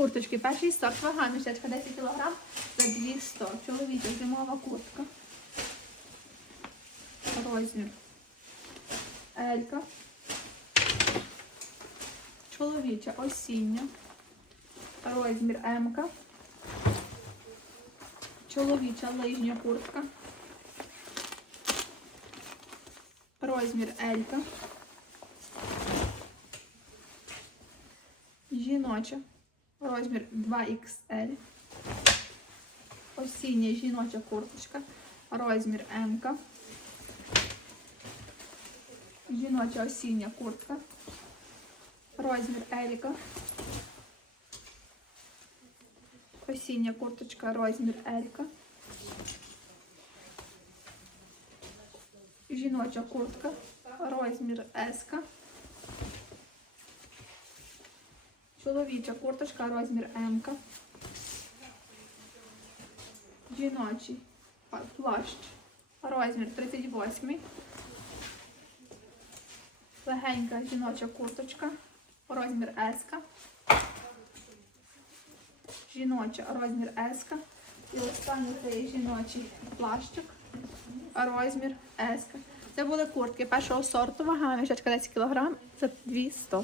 Курточки, перший сорт, вага мішечка 10 кг за 200. Чоловіча зимова куртка. Розмір. Елька. Чоловіча осіння. Розмір М. Чоловіча лижня куртка. Розмір Елька. Жіноча. Розмір 2XL. Осіння жіноча курточка. Розмір М. Жіноча осіння куртка. Розмір Еліка. Осіння курточка, розмір Елька. Жіноча куртка, розмір Еска. Чоловіча курточка, розмір М. Жіночий плащ, розмір 38. Легенька жіноча курточка, розмір Еска. Жіноча розмір Еска. І останній цей жіночий плащик, розмір Еска. Це були куртки першого сорту, вага мішечка 10 кг за 200.